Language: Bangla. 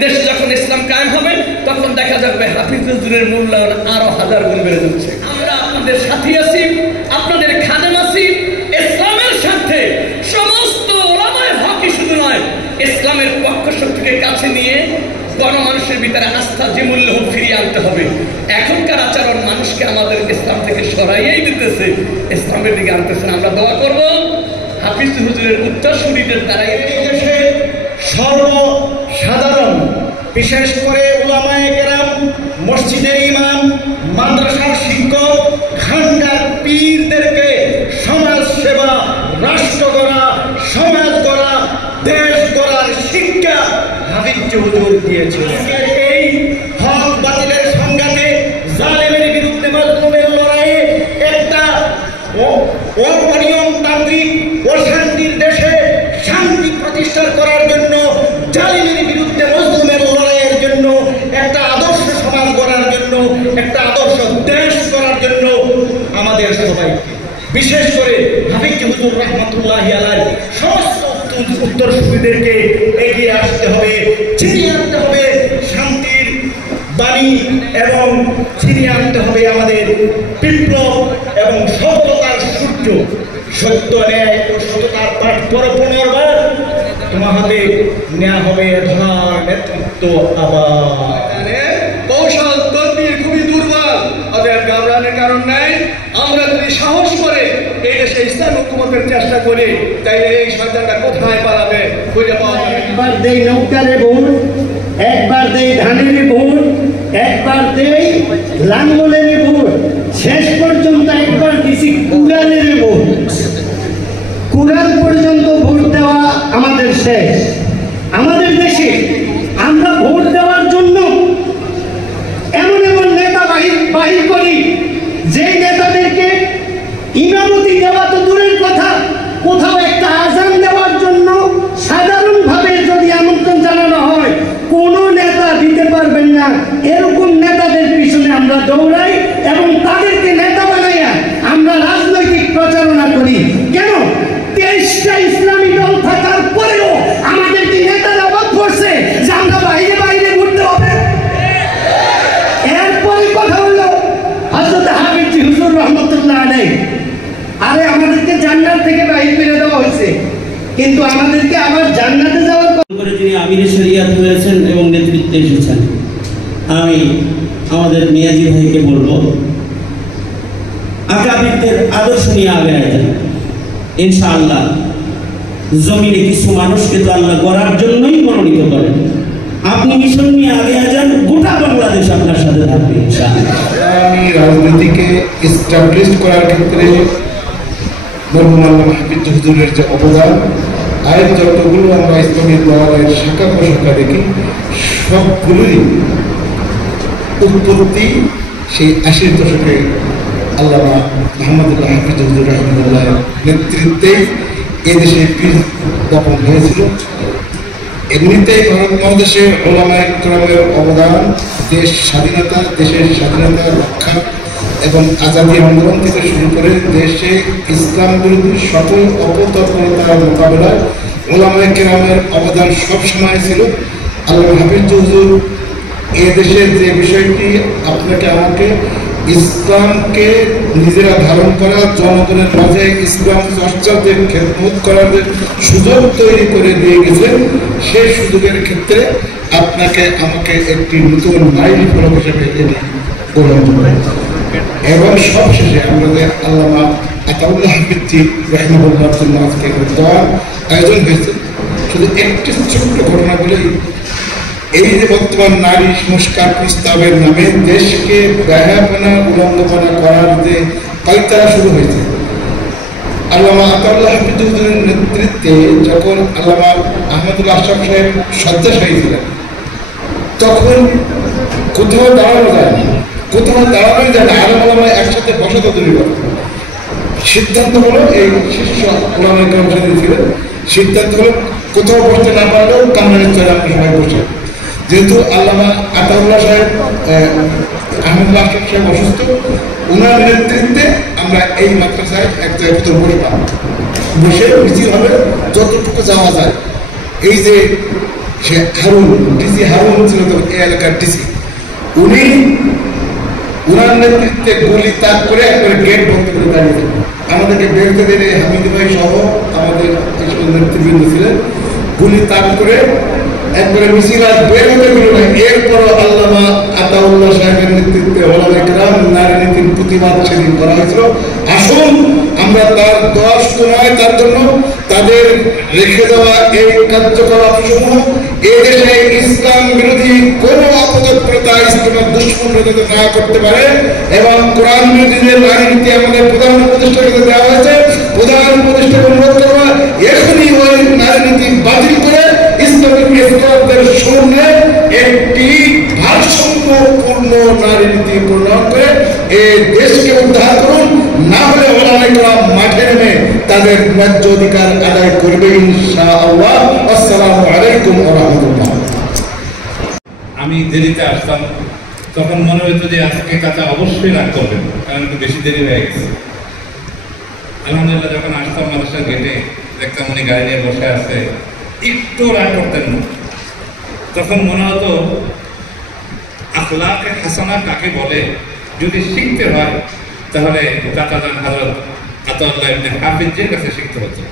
এদেশে যখন ইসলাম কায়েম হবে তখন দেখা যাবে হাফিজ হুজুরের মূল্যায়ন আরো 1000 গুণ বেড়ে যাচ্ছে। আমরা আপনাদের সাথী আছি, আপনাদের খাদেম আছি। ইসলামের সাথে সমস্ত ওলামায়ে হক শুধু নয়, ইসলামের পক্ষ শক্তিকে কাছে নিয়ে গণমানুষের ভিতরে আস্থা যে মূল্য হোক ফিরিয়ে আনতে হবে। এখনকার আচরণ মানুষকে আমাদের ইসলাম থেকে সরাইয়াই দিতেছে, ইসলামের দিকে আনতেছে। আমরা দোয়া করব হাফিজ হুজুরের উত্তরসূরিদের দ্বারা এই দেশে সর্বসাধারণ, বিশেষ করে উলামায়ে কেরাম, মসজিদের ইমাম, মাদ্রাসার শিক্ষক, খানকার পীরদেরকে সমাজ সেবা, রাষ্ট্র গড়া, সমাজ গড়া, দেশ গড়ার শিক্ষা হাফিজ হুজুর দিয়েছে। এই হক বাতিলের সংঘাতে, জালেমের বিরুদ্ধে মাজলুমের লড়াইয়ে একটা অনিয়মতান্ত্রিক অশান্তির দেশে শান্তি প্রতিষ্ঠা করার জন্য, জালেমের বিরুদ্ধে মজলুমের লড়াইয়ের জন্য, একটা আদর্শ সমাজ গড়ার জন্য, একটা আদর্শ দেশ গড়ার জন্য আমাদের সবাইকে, বিশেষ করে হাফিজ হুজুর রহমাতুল্লাহি আলাইহি সমস্ত উত্তরসূরিদেরকে এগিয়ে আসতে হবে, ছিনিয়ে আনতে হবে শান্তির বাণী এবং ছিনিয়ে আনতে হবে আমাদের বিপ্লব এবং সফলতার সূর্য। সত্য ন্যায় ও সততার পাঠ পর পুনর্বার তোমার হাতে নেওয়া হবে ধরার নেতৃত্ব। আবার কৌশল তদবির খুবই দুর্বল, ওদের ঘাবড়ানোর কারণ নাই। আমরা যদি সাহস করে এই দেশে ইসলাম হুকুমতের চেষ্টা করি, তাইলে এই সন্তানটা কোথায় পালাবে খুঁজে পাওয়া যাবে। একবার দেই নৌকারে ভোট, একবার দেই ধানের ভোট, একবার দেই লাঙ্গলের ভোট, শেষ পর্যন্ত একবার দিছি কুড়ালের ভোট। কুড়াল পর্যন্ত ভোট দেওয়া আমাদের শেষ। আমাদের দেশে আমরা ভোট দেওয়ার জন্য এমন এমন নেতা বাহির করি, যে নেতাদেরকে ইমামতি দেওয়া তো দূরের কথা, কোথাও একটা আজান দেওয়ার জন্য সাধারণভাবে যদি আমন্ত্রণ জানানো হয়, কোনো নেতা দিতে পারবেন না। এরকম নেতাদের পিছনে আমরা দৌড়াই এবং তাদেরকে নেতা বানাইয়া আমরা রাজনৈতিক প্রচারণা করি। কেন? 23টা ইসলামী দল থাকার পরেও আমাদের কি নেতারা অবাক করছে যে আমরা বাইরে বাইরে ঘুরতে হবে? এরপরে কথা হলো হযরত হাফিজ হুজুর রহমাতুল্লাহ আলাইহি, আরে আমাদেরকে জান্নাত থেকে বাইরে বের দেওয়া হয়েছে, কিন্তু আমাদেরকে আবার জান্নাতে যাওয়ার করে যিনি আমিরে শরিয়াত হয়েছেন এবং নেতৃত্বে এসেছেন, আমি আমাদের নিয়াজি ভাইকে বলবো আকাবিরদের আদর্শ নিয়ে আগে যান। ইনশাআল্লাহ জমিনে কিছু মানুষকে তো আল্লাহ গড়ার জন্যই মনোনীত করেন। আপনি মিশন নিয়ে আগে যান, গোটা বাংলাদেশ আপনার সাথে থাকবে ইনশাআল্লাহ। আমি রাজনীতিকে এস্টাবলিশ করার ক্ষেত্রে মরহুম হাফিজ হুজুরের যে অবদান, আয়ের যতগুলো আমরা ইসলামী দলের শাখা প্রশাখা দেখি, সবগুলোই উৎপত্তি সেই 80-র দশকে আল্লামা মুহাম্মদুল্লাহ হাফিজ হুজুর রাহিমাহুল্লাহর নেতৃত্বে এদেশে পীর দাপন হয়েছিল। এমনিতেই ভারত মহাদেশে ওলামায়ে কেরামের অবদান দেশের স্বাধীনতা রক্ষা এবং আজাদী আন্দোলন থেকে শুরু করে দেশে ইসলাম বিরোধী সকল অপতৎপরতার মোকাবেলায় ওলামায়ে কেরামের অবদান সবসময় ছিল। আল্লামা হাফিজ হুজুর এদেশের যে বিষয়টি আপনাকে আমাকে ইসলামকে নিজেরা ধারণ করা, জনগণের মাঝে ইসলাম চর্চাদের খেদমত করার সুযোগ তৈরি করে দিয়ে গেছেন, সেই সুযোগের ক্ষেত্রে আপনাকে আমাকে একটি নতুন মাইল ফলক হিসেবে এনে গ্রহণ করেন। এবং সবশেষে আমাদের আল্লামা আতাউল্লাহ হাফিজ রাহিমাহুল্লাহর জন্য আজকে দোয়ার আয়োজন হয়েছে। শুধু একটি ছোট্ট ঘটনা বলেই, এই যে বর্তমান নারী সংস্কার প্রস্তাবের নামে দেশকে ব্যয়াপনা উলঙ্ঘনা করার যে পাইতারা শুরু হয়েছে, আল্লামা আতাউল্লাহ হাফিজ হুজুরের নেতৃত্বে যখন আল্লামা আহমদুল্লাহ আশরাফ সাহেব শয্যাশায়ী ছিলেন, তখন কোথাও দাঁড়ানোই যায় না। আলেম ওলামা একসাথে বসা তো দূরের কথা, সিদ্ধান্ত হলো এই শীর্ষ ওলামায়ে কেরাম যারা ছিলেন, সিদ্ধান্ত হলো কোথাও বসতে না পারলেও কামরানের চলে আমরা সবাই বসে। যেহেতু আল্লামা আতাউল্লাহ সাহেব আহমদুল্লাহ আশরাফ সাহেব অসুস্থ, ওনার নেতৃত্বে আমরা এই মাদ্রাসায় এক জায়গায় ভিতরে বসে মিছিল হবে যতটুকু যাওয়া যায়। এই যে সে হারুন ডিসি হারুন ছিল তখন এই এলাকার ডিসি, উনি উনার নেতৃত্বে গুলি তাক করে একবারে গেট বন্ধ করে দাঁড়িয়ে দেন। আমাদেরকে বেরোতে দেন হামিদ ভাই সহ আমাদের যেসব নেতৃবৃন্দ ছিলেন, গুলি তাক করে একবারে মিছিল আর বের হতে দিল না। এরপরও আল্লামা আতাউল্লাহ সাহেবের নেতৃত্বে ওলামায়ে কেরাম নারী নীতির প্রতিবাদ সেদিন করা হয়েছিল। আসুন আমরা তার দোয়া শুধু নয়, তার জন্য তাদের রেখে দেওয়া এই কার্যকলাপ সমূহ এদেশে ইসলাম বিরোধী কোনো অপতৎপরতা, ইসলামের দুশ্মনরা যাতে না করতে পারে এবং কোরআন বিরোধী যে নারী নীতি আমাদের প্রধান উপদেষ্টাকে দেওয়া হয়েছে, প্রধান উপদেষ্টাকে অনুরোধ করবা এখনই ওই নারী নীতি বাতিল করে ইসলামিক স্কলারদের সামনে একটি ভারসাম্যপূর্ণ নারী নীতি প্রণয়ন করে এই দেশকে উদ্ধার করুন। না হলে ওলামায়ে কেরাম মাঠে নেমে তাদের ন্যায্য অধিকার আদায় করবে ইনশাআল্লাহ। আসসালামু আলাইকুম ওয়া রাহমাতুল্লাহ। আমি দেরিতে আসতাম, তখন মনে হতো যে আজকে চাচা অবশ্যই রাগ করবেন, কারণ একটু বেশি দেরি হয়ে গেছে। আলহামদুলিল্লাহ যখন আসতাম মাদ্রাসার গেটে দেখতাম উনি গাড়ি নিয়ে বসে আছে, একটু রাগ করতেন না। তখন মনে হতো আখলাকে হাসানা কাকে বলে যদি শিখতে হয় তাহলে চাচা যান হযরত আতাউল্লাহ ইবনে হাফিজের কাছে শিখতে হতো।